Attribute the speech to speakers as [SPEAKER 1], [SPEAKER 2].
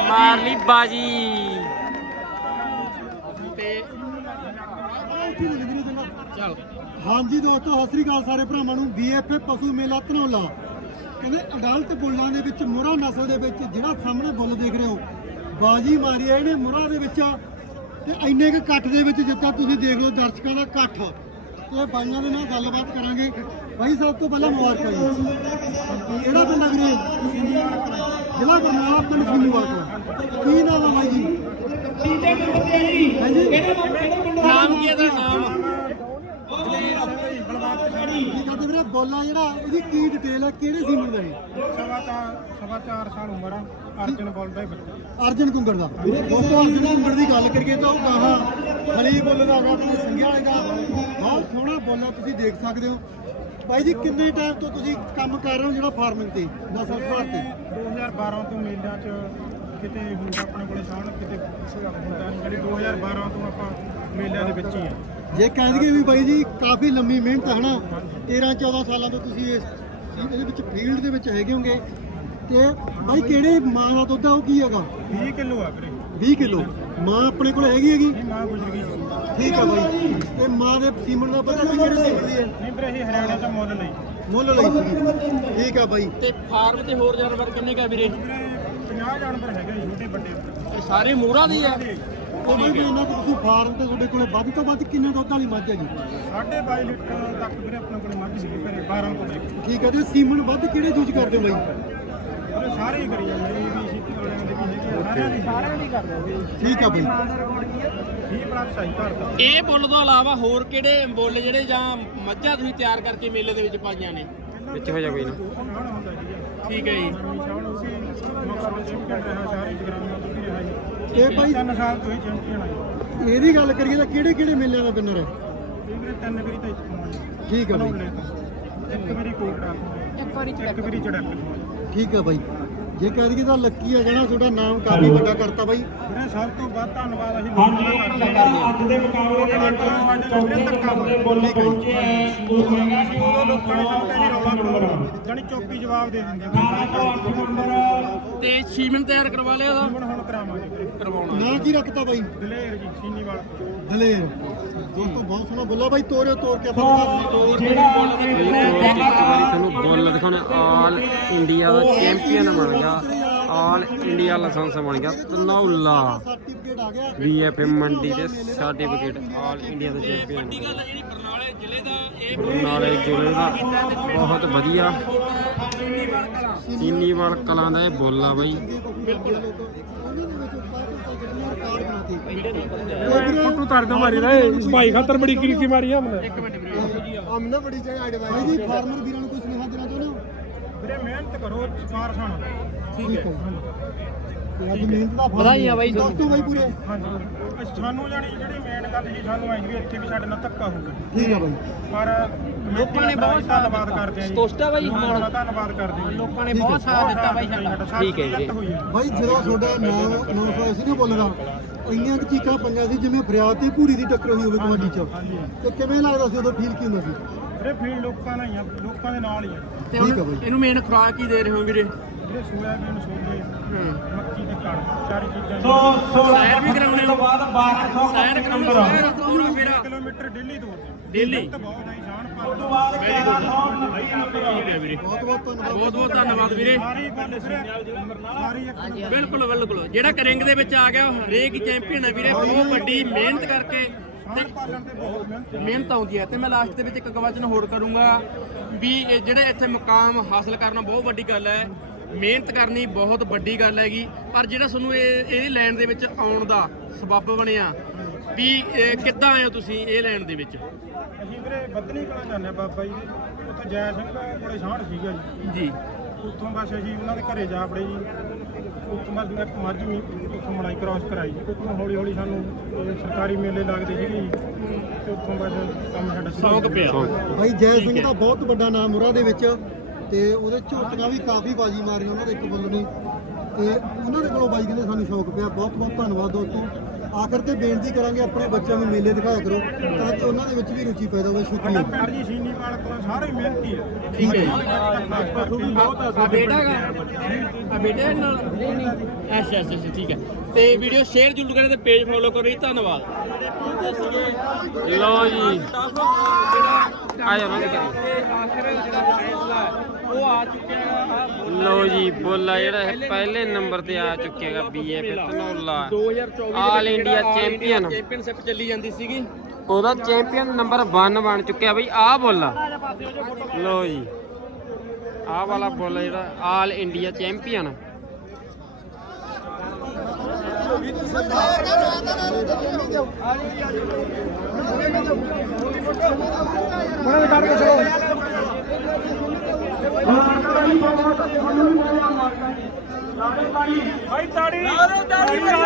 [SPEAKER 1] ਮਾਰ ਲਈ ਬਾਜੀ ਤੇ ਚੱਲ।
[SPEAKER 2] ਹਾਂਜੀ ਦੋਸਤੋ, ਸਤਿ ਸ੍ਰੀ ਅਕਾਲ ਸਾਰੇ ਭਰਾਵਾਂ ਨੂੰ। BFA ਪਸ਼ੂ ਮੇਲਾ ਧਨੌਲਾ ਕਹਿੰਦੇ ਅਡਲਟ ਬੁੱਲਾਂ ਦੇ ਵਿੱਚ ਮੁਰਾ ਨਸਲ ਦੇ ਵਿੱਚ ਜਿਹੜਾ ਸਾਹਮਣੇ ਬੁੱਲ ਦੇਖ ਰਹੇ ਹੋ, ਬਾਜੀ ਮਾਰੀ ਹੈ ਇਹਨੇ ਮੁਰਾ ਦੇ ਵਿੱਚ ਤੇ ਇੰਨੇ ਕੁ ਇਕੱਠ ਦੇ ਵਿੱਚ ਜਿੱਦਾਂ ਤੁਸੀਂ ਦੇਖ ਲਓ ਦਰਸ਼ਕਾਂ ਦਾ ਇਕੱਠ। ਤੇ ਬਾਈਆਂ ਦੇ ਨਾਲ ਗੱਲਬਾਤ ਕਰਾਂਗੇ। ਬਾਈ ਸਭ ਤੋਂ ਪਹਿਲਾਂ ਮੁਬਾਰਕਾਂ ਜੀ। ਕਿਹੜਾ ਪਿੰਡ ਆ ਵੀਰੇ? ਜ਼ਿਲ੍ਹਾ ਬਰਨਾਲਾ, ਪਿੰਡ ਸਿੰਨੂਵਾਲ। ਕੀ ਨਾਮ ਆ ਬਾਈ ਜੀ?
[SPEAKER 3] ਤੀਜੇ ਨੰਬਰ ਤੇ ਆ ਜੀ।
[SPEAKER 2] ਹਾਂਜੀ
[SPEAKER 1] ਨਾਮ ਕੀ ਹੈ ਦਾ ਨਾਮ?
[SPEAKER 2] ਕੀ ਕਰਦੇ ਵੀਰੇ? ਬੋਲਾ ਜਿਹੜਾ ਇਹਦੀ ਕੀ ਡਿਟੇਲ ਹੈ, ਕਿਹੜੇ ਸੀਮਨ ਦਾ ਹੈ?
[SPEAKER 4] ਸਵਾ 4 ਸਾਲ ਉਮਰ ਆ। ਅਰਜਨ ਬੋਲਦਾ ਹੀ ਬੱਚਾ।
[SPEAKER 2] ਅਰਜਨ ਕੁੰਗੜ ਦਾ। ਦੋਸਤੋ ਅਰਜਨ ਕੁੰਗੜ ਦੀ ਗੱਲ ਕਰੀਏ ਤਾਂ ਉਹ ਗਾਹਾਂ ਖਲੀ ਬੁੱਲ ਦਾ ਹੈਗਾ, ਆਪਣੇ ਸੰਘਿਆ ਵਾਲੇ ਦਾ ਬਹੁਤ ਸੋਹਣਾ ਬੋਲਾ ਤੁਸੀਂ ਦੇਖ ਸਕਦੇ ਹੋ। ਬਾਈ ਜੀ ਕਿੰਨੇ ਟਾਈਮ ਤੋਂ ਤੁਸੀਂ ਕੰਮ ਕਰ ਰਹੇ ਹੋ ਜਿਹੜਾ ਫਾਰਮਿੰਗ ਤੇ ਨਸਲ ਸੁਧਾਰ ਤੇ?
[SPEAKER 4] 2012 ਤੋਂ ਮੇਲਿਆਂ 'ਚ ਕਿਤੇ ਹੁੰਦਾ ਆਪਣੇ ਕੋਲੇ ਸਾਹਣ, ਕਿਤੇ ਹੁੰਦਾ ਨਹੀਂ। ਜਿਹੜੀ 2012 ਤੋਂ ਆਪਾਂ ਮੇਲਿਆਂ ਦੇ ਵਿੱਚ ਹੀ ਆ।
[SPEAKER 2] ਜੇ ਕਹਿ ਦਈਏ ਵੀ ਬਾਈ ਜੀ ਕਾਫੀ ਲੰਮੀ ਮਿਹਨਤ ਹੈ ਹਨਾ, 13-14 ਸਾਲਾਂ ਤੋਂ ਤੁਸੀਂ ਇਹਦੇ ਵਿੱਚ ਫੀਲਡ ਦੇ ਵਿੱਚ ਹੈਗੇ ਹੋਗੇ। ਤੇ ਬਾਈ ਕਿਹੜੇ ਮਾਂ ਦਾ ਦੁੱਧ ਆ, ਉਹ ਕੀ ਹੈਗਾ?
[SPEAKER 4] 20 ਕਿਲੋ ਆ ਵੀਰੇ।
[SPEAKER 2] 20 ਕਿਲੋ ਮਾਂ ਆਪਣੇ ਕੋਲ ਹੈਗੀ?
[SPEAKER 4] ਇਹ ਮਾਂ ਗੁਜ਼ਰ ਗਈ।
[SPEAKER 2] ਠੀਕ ਆ ਬਾਈ। ਤੇ ਮਾਂ ਦੇ ਸੀਮਨ ਦਾ ਪਤਾ ਵੀ ਕਿਹੜੇ ਸੀਮਨ ਦੀ ਹੈ?
[SPEAKER 4] ਨਹੀਂ ਵੀਰੇ, ਇਹ ਹਰਿਆਣੇ ਤੋਂ ਮੁੱਲ ਲਈ।
[SPEAKER 2] ਮੁੱਲ ਲਈ ਸੀ। ਠੀਕ ਆ ਬਾਈ।
[SPEAKER 1] ਤੇ ਫਾਰਮ ਤੇ ਹੋਰ ਜਾਨਵਰ ਕਿੰਨੇ ਕਾ ਵੀਰੇ?
[SPEAKER 4] ਵੀਰੇ 50 ਜਾਨਵਰ ਹੈਗੇ ਜੀ, ਛੋਟੇ ਵੱਡੇ।
[SPEAKER 1] ਇਹ ਸਾਰੇ ਮੋਹਰਾ ਦੀ ਆ?
[SPEAKER 2] ਉਹ ਬਾਈ ਇਹਨਾਂ ਕੋਲ ਤੁਸੀਂ ਫਾਰਮ ਤੇ ਤੁਹਾਡੇ ਕੋਲੇ ਵੱਧ ਤੋਂ ਵੱਧ ਕਿੰਨੇ ਦੁੱਧ ਵਾਲੀ ਮੱਝ ਹੈ ਜੀ?
[SPEAKER 4] 22.5 ਲੀਟਰ ਤੱਕ ਵੀਰੇ ਆਪਣੇ ਕੋਲ ਮੱਝ ਸੀਗੀ ਘਰੇ, 12 ਤੋਂ ਲੈ ਕੇ।
[SPEAKER 2] ਠੀਕ ਹੈ। ਤੇ ਸੀਮਨ ਵੱਧ ਕਿਹੜੇ ਯੂਜ਼ ਕਰਦੇ ਹੋ ਬਾਈ?
[SPEAKER 4] ਵੀਰੇ ਸਾਰੇ ਹੀ ਕਰੀ ਜਾਂਦੇ ਵੀ ਸਿੱਧੀ ਵਾਲਿਆਂ ਦੇ ਵੀ ਹੈਗੇ, ਸਾਰਿਆਂ ਦੀ ਕਰਦੇ ਆ।
[SPEAKER 2] ਠੀਕ ਆ ਬਾਈ।
[SPEAKER 4] 20+ ਸਾਈ ਘਰ ਦਾ।
[SPEAKER 1] ਇਹ ਬੁੱਲ ਤੋਂ ਇਲਾਵਾ ਹੋਰ ਕਿਹੜੇ ਬੁੱਲ ਜਿਹੜੇ ਜਾਂ ਮੱਝਾਂ ਤੁਸੀਂ ਤਿਆਰ ਕਰਕੇ ਮੇਲੇ ਦੇ ਵਿੱਚ ਪਾਈਆਂ ਨੇ? ਵਿੱਚ ਹੋ ਜਾ ਕੋਈ ਨਾ। ਠੀਕ ਹੈ ਜੀ।
[SPEAKER 2] ਇਹ ਬਾਈ
[SPEAKER 4] 3 ਸਾਲ ਤੋਂ ਹੀ ਚੈਂਪੀਅਨ ਆ।
[SPEAKER 2] ਇਹਦੀ ਗੱਲ ਕਰੀਏ ਤਾਂ ਕਿਹੜੇ ਕਿਹੜੇ ਮੇਲਿਆਂ ਦਾ ਵਿਨਰ ਹੈ?
[SPEAKER 4] ਇਹ ਵੀਰੇ 3 ਵਾਰੀ ਤਾਂ ਇੱਥੋਂ ਆਏ।
[SPEAKER 2] ਠੀਕ ਆ ਬਾਈ।
[SPEAKER 4] ਇੱਕ ਵਾਰੀ ਕੋਟਾ, ਇੱਕ ਵਾਰੀ ਚੜਕ।
[SPEAKER 2] ਠੀਕ ਆ ਬਾਈ। ਜੇ ਕਹਿ ਦਈਏ ਤਾਂ ਲੱਕੀ ਆ ਜਾਣਾ, ਤੁਹਾਡਾ ਨਾਮ ਕਾਫੀ ਵੱਡਾ ਕਰਤਾ ਬਾਈ।
[SPEAKER 4] ਵੀਰੇ ਸਭ ਤੋਂ ਵੱਧ ਧੰਨਵਾਦ ਅਸੀਂ
[SPEAKER 3] ਅੱਜ ਦੇ ਮੁਕਾਬਲੇ ਦੇ ਵਿੱਚ ਚੌਥੇ ਬੁੱਲ ਪਹੁੰਚੇ ਹੈ। ਉਹ ਹੈਗਾ ਸੀ
[SPEAKER 4] ਉਦੋਂ ਲੋਕਾਂ ਨੇ ਸਭ ਕਹਿੰਦੇ ਰੌਲਾ ਕਰੋ, ਜਾਨੀ ਚੌਪੀ ਜਵਾਬ ਦੇ ਦਿੰਦੇ ਆ।
[SPEAKER 3] 8 ਨੰਬਰ
[SPEAKER 1] ਤੇ ਸੀਮਨ ਤਿਆਰ ਕਰਵਾ ਲਿਆ ਉਹਦਾ?
[SPEAKER 4] ਹੁਣ ਕਰਾਵਾਂਗੇ ਵੀਰੇ।
[SPEAKER 1] ਕਰਵਾਉਣਾ।
[SPEAKER 2] ਨਾਂ ਕੀ ਰੱਖਤਾ ਬਾਈ?
[SPEAKER 4] ਦਲੇਰ ਜੀ, ਸੀਨੀਵਾਲ।
[SPEAKER 2] ਦਲੇਰ। ਦੋਸਤੋ ਬਹੁਤ ਸੋਹਣਾ ਬੋਲਾ ਬਾਈ। ਤੋਰਿਓ ਤੋਰ ਕੇ ਆਪਾਂ
[SPEAKER 1] ਤੁਹਾਨੂੰ ਬੁੱਲ ਦਿਖਾਉਣਾ। ਆਲ ਇੰਡੀਆ ਦਾ ਚੈਂਪੀਅਨ ਬਣ ਗਿਆ, ਆਲ ਇੰਡੀਆ ਲਾਇਸੈਂਸ ਬਣ ਗਿਆ ਧਨੌਲਾ।
[SPEAKER 2] ਸਰਟੀਫਿਕੇਟ ਆ ਗਿਆ।
[SPEAKER 1] BFA ਮੰਡੀ ਦੇ ਸਰਟੀਫਿਕੇਟ ਆਲ ਇੰਡੀਆ ਦਾ ਚੈਂਪੀਅਨ। ਜਿਹੜੀ ਬਰਨਾਲੇ ਜ਼ਿਲ੍ਹੇ ਦਾ, ਇਹ ਬਰਨਾਲੇ ਜ਼ਿਲ੍ਹੇ ਦਾ ਬਹੁਤ ਵਧੀਆ ਸੀਨੀਵਾਲ ਕਲਾਂ ਦਾ ਇਹ ਬੁੱਲ ਆ ਬਾਈ।
[SPEAKER 4] ਫੋਟੋ ਤਾਰ ਦੋ ਮਾਰੀ ਦਾ ਇਸ ਭਾਈ ਖਾਤਰ ਬੜੀ ਕਿਰਕੀ ਮਾਰੀ ਆ हमने।
[SPEAKER 1] ਇੱਕ ਮਿੰਟ ਵੀਰੇ।
[SPEAKER 2] ਆਮਨਾ ਬੜੀ ਚਾਹੀ ਆਈਡੀ ਬਾਈ ਜੀ। ਫਾਰਮਰ ਵੀਰਾਂ ਨੂੰ ਕੁਝ ਸੁਨੇਹਾ ਦੇਣਾ ਚਾਹੁੰਦੇ ਹੋ?
[SPEAKER 4] ਵੀਰੇ ਮਿਹਨਤ ਕਰੋ, ਸਪਾਰਸ਼ ਹੋਣਾ।
[SPEAKER 2] ਠੀਕ ਹੈ। ਤੇ ਅੱਜ ਮਿਹਨਤ ਦਾ ਫਲ
[SPEAKER 1] ਵਧਾਈਆਂ ਬਾਈ
[SPEAKER 2] ਦੋਸਤੋ ਬਾਈ ਪੂਰੇ।
[SPEAKER 4] ਹਾਂਜੀ, ਸਾਨੂੰ ਜਾਣੀ ਜਿਹੜੀ ਮੇਨ ਗੱਲ ਸੀ, ਸਾਨੂੰ ਆਈ ਵੀ ਇੱਥੇ ਵੀ ਸਾਡੇ ਨਾਲ ਧੱਕਾ ਹੋਊਗਾ।
[SPEAKER 2] ਠੀਕ ਹੈ ਬਾਈ।
[SPEAKER 4] ਪਰ
[SPEAKER 1] ਲੋਕਾਂ ਨੇ ਬਹੁਤ
[SPEAKER 4] ਧੰਨਵਾਦ ਕਰਦੇ ਆ ਜੀ।
[SPEAKER 1] ਸੰਤੁਸ਼ਟ ਆ ਬਾਈ?
[SPEAKER 4] ਧੰਨਵਾਦ ਕਰਦੇ ਆ ਜੀ।
[SPEAKER 1] ਲੋਕਾਂ ਨੇ ਬਹੁਤ ਸਾਥ ਦਿੱਤਾ ਬਾਈ ਸਾਡਾ। ਠੀਕ ਹੈ ਜੀ।
[SPEAKER 2] ਬਾਈ ਜਦੋਂ ਤੁਹਾਡਾ ਨਾਮ ਅਨਾਉਂਸ ਹੋਇਆ ਸੀ ਨਾ ਬੋਲਣਾ, ਇੰਨੀਆਂ ਕੁ ਚੀਕਾਂ ਪਈਆਂ ਸੀ ਜਿਵੇਂ ਫਰਿਆਦ ਤੇ ਪੂਰੀ ਦੀ ਟੱਕਰ ਹੋਈ ਹੋਵੇ ਕਬੱਡੀ 'ਚ। ਤੇ ਕਿਵੇਂ ਲੱਗਦਾ ਸੀ ਉਦੋਂ? ਫੀਲ ਕੀ ਹੁੰਦਾ ਸੀ?
[SPEAKER 4] ਵੀਰੇ ਫੀਲ ਲੋਕਾਂ ਨਾਲ ਹੀ ਆ, ਲੋਕਾਂ ਦੇ ਨਾਲ ਹੀ ਆ।
[SPEAKER 1] ਤੇ
[SPEAKER 2] ਠੀਕ ਆ ਬਾਈ।
[SPEAKER 1] ਇਹਨੂੰ ਮੇਨ ਖੁਰਾਕ ਕੀ ਦੇ ਰਹੇ ਹੋ ਵੀਰੇ?
[SPEAKER 4] ਵੀਰੇ ਸੋਇਆਬੀਨ, ਛੋਲੇ, ਮੱਕੀ ਦੀ ਕਣਕ, ਚਾਰੀ ਚੀਜ਼ਾਂ।
[SPEAKER 1] ਸੈਰ ਵੀ ਕਰਾਉਣੇ ਹੋ?
[SPEAKER 3] ਬਾਅਦ 1200
[SPEAKER 1] ਸੈਰ ਕਰਾਉਣੇ ਸੈਰ ਤੋਰਾ ਫੇਰਾ
[SPEAKER 4] ਕਿਲੋਮੀਟਰ ਡੇਲੀ ਦੌੜਦੇ ਆ।
[SPEAKER 1] ਡੇਲੀ?
[SPEAKER 4] ਬਹੁਤ ਆਈ ਜਾਣ
[SPEAKER 3] ਉਸ
[SPEAKER 4] ਪਰ
[SPEAKER 3] ਤੋਂ ਬਾਅਦ
[SPEAKER 1] ਵੈਰੀ ਗੁੱਡ।
[SPEAKER 3] 1100
[SPEAKER 1] ਠੀਕ ਹੈ ਵੀਰੇ।
[SPEAKER 2] ਬਹੁਤ ਬਹੁਤ ਧੰਨਵਾਦ।
[SPEAKER 1] ਬਹੁਤ ਬਹੁਤ ਧੰਨਵਾਦ ਵੀਰੇ।
[SPEAKER 4] ਸਾਰੀ ਗੱਲ ਸਾਰੀ ਇੱਕ
[SPEAKER 1] ਬਿਲਕੁਲ ਬਿਲਕੁਲ। ਜਿਹੜਾ ਕਰਿੰਗ ਦੇ ਵਿੱਚ ਆ ਗਿਆ ਹਰੇਕ ਹੀ ਚੈਂਪੀਅਨ ਹੈ ਵੀਰੇ। ਬਹੁਤ ਵੱਡੀ ਮਿਹਨਤ ਕਰਕੇ ਤੇ
[SPEAKER 4] ਪਾਲਣ ਤੇ ਬਹੁਤ
[SPEAKER 1] ਮਿਹਨਤ ਆਉਂਦੀ ਹੈ। ਤੇ ਮੈਂ ਲਾਸਟ ਦੇ ਵਿੱਚ ਇੱਕ ਕਵਚਨ ਹੋਰ ਕਰੂੰਗਾ ਵੀ ਇਹ ਜਿਹੜੇ ਇੱਥੇ ਮੁਕਾਮ ਹਾਸਲ ਕਰਨਾ ਬਹੁਤ ਵੱਡੀ ਗੱਲ ਹੈ। ਮਿਹਨਤ ਕਰਨੀ ਬਹੁਤ ਵੱਡੀ ਗੱਲ ਹੈਗੀ। ਪਰ ਜਿਹੜਾ ਤੁਹਾਨੂੰ ਇਹ ਲਾਈਨ ਦੇ ਵਿੱਚ ਆਉਣ ਦਾ ਸਬੱਬ ਬਣਿਆ ਵੀ ਕਿੱਦਾਂ ਆਏ ਹੋ ਤੁਸੀਂ ਇਹ ਲਾਈਨ ਦੇ ਵਿੱਚ?
[SPEAKER 4] ਅਸੀਂ ਵੀਰੇ ਬੱਦਨੀ ਕਲਾਂ ਜਾਂਦੇ ਆ ਬਾਬਾ ਜੀ ਦੇ। ਉੱਥੇ ਜੈ ਸਿੰਘ ਕੋਲੇ ਸਾਂਢ ਸੀਗਾ ਜੀ। ਉੱਥੋਂ ਬਸ ਅਸੀਂ ਉਹਨਾਂ ਦੇ ਘਰੇ ਜਾ ਵੜੇ ਜੀ। ਉੱਥੋਂ ਬਸ ਇੱਕ ਮੱਝ ਵੀ ਉੱਥੋਂ ਮਲਾਈ ਕ੍ਰਾਸ ਕਰਾਈ ਜੀ। ਉੱਥੋਂ ਹੌਲੀ ਹੌਲੀ ਸਾਨੂੰ ਸਰਕਾਰੀ ਮੇਲੇ ਲੱਗਦੇ ਸੀਗੇ ਜੀ। ਤੇ ਉੱਥੋਂ ਬਸ ਕੰਮ ਸਾਡਾ
[SPEAKER 1] ਸ਼ੌਕ ਪਿਆ।
[SPEAKER 2] ਬਾਈ ਜੈ ਸਿੰਘ ਦਾ ਬਹੁਤ ਵੱਡਾ ਨਾਮ ਮੁਰਾ ਦੇ ਵਿੱਚ, ਤੇ ਉਹਦੇ ਝੋਟੀਆਂ ਵੀ ਕਾਫੀ ਬਾਜੀ ਮਾਰੀਆਂ ਉਹਨਾਂ ਦੇ ਇੱਕ ਬੁੱਲ ਨੇ। ਤੇ ਉਹਨਾਂ ਦੇ ਕੋਲੋਂ ਬਾਈ ਕਹਿੰਦੇ ਸਾਨੂੰ ਸ਼ੌਕ ਪਿਆ। ਬਹੁਤ ਬਹੁਤ ਧੰਨਵਾਦ ਦੋਸਤੋ। ਆਖਰ ਤੇ ਬੇਨਤੀ ਕਰਾਂਗੇ ਆਪਣੇ ਬੱਚਿਆਂ ਨੂੰ ਮੇਲੇ ਦਿਖਾਇਆ ਕਰੋ ਤਾਂ ਕਿ ਉਹਨਾਂ ਦੇ ਵਿੱਚ ਵੀ ਰੁਚੀ ਪੈਦਾ ਹੋਵੇ। ਸ਼ੁਕਰੀਆ।
[SPEAKER 4] ਪਿੰਡ ਜੀ ਸੀਨੀਵਾਲ ਕੋਲ ਸਾਰੇ ਮਿਹਨਤੀ ਆ।
[SPEAKER 1] ਠੀਕ ਹੈ ਜੀ। ਆ ਬੇਟਾ ਹੈਗਾ ਆ ਬੇਟੇ ਨਾਲ ਅੱਛਾ ਅੱਛਾ ਅੱਛਾ ਠੀਕ ਹੈ। ਤੇ ਵੀਡੀਓ ਸ਼ੇਅਰ ਜ਼ਰੂਰ ਕਰਿਓ ਤੇ ਪੇਜ ਫੋਲੋ ਕਰੋ ਜੀ। ਧੰਨਵਾਦ।
[SPEAKER 5] ਲਓ ਜੀ ਆ ਜਾਓ ਨਾ ਕਰੀ।
[SPEAKER 1] ਆਖਰ ਜਿਹੜਾ ਫੈਸਲਾ ਉਹ ਆ ਚੁੱਕਿਆ ਹੈਗਾ।
[SPEAKER 5] ਲਓ ਜੀ ਬੋਲਾ ਜਿਹੜਾ ਇਹ ਪਹਿਲੇ ਨੰਬਰ ਤੇ ਆ ਚੁੱਕਿਆ ਹੈਗਾ BF Dhanaula
[SPEAKER 1] 2024
[SPEAKER 5] all India champion.
[SPEAKER 1] Championship ਚੱਲੀ ਜਾਂਦੀ ਸੀਗੀ।
[SPEAKER 5] ਉਹਦਾ ਚੈਂਪੀਅਨ ਨੰਬਰ 1 ਬਣ ਚੁੱਕਿਆ ਬਈ। ਆਹ ਬੋਲਾ ਲਓ ਜੀ ਆਹ ਵਾਲਾ ਬੋਲਾ ਜਿਹੜਾ ਆਲ ਇੰਡੀਆ ਚੈਂਪੀਅਨ।
[SPEAKER 3] ਭਾਈ ਤਾੜੀ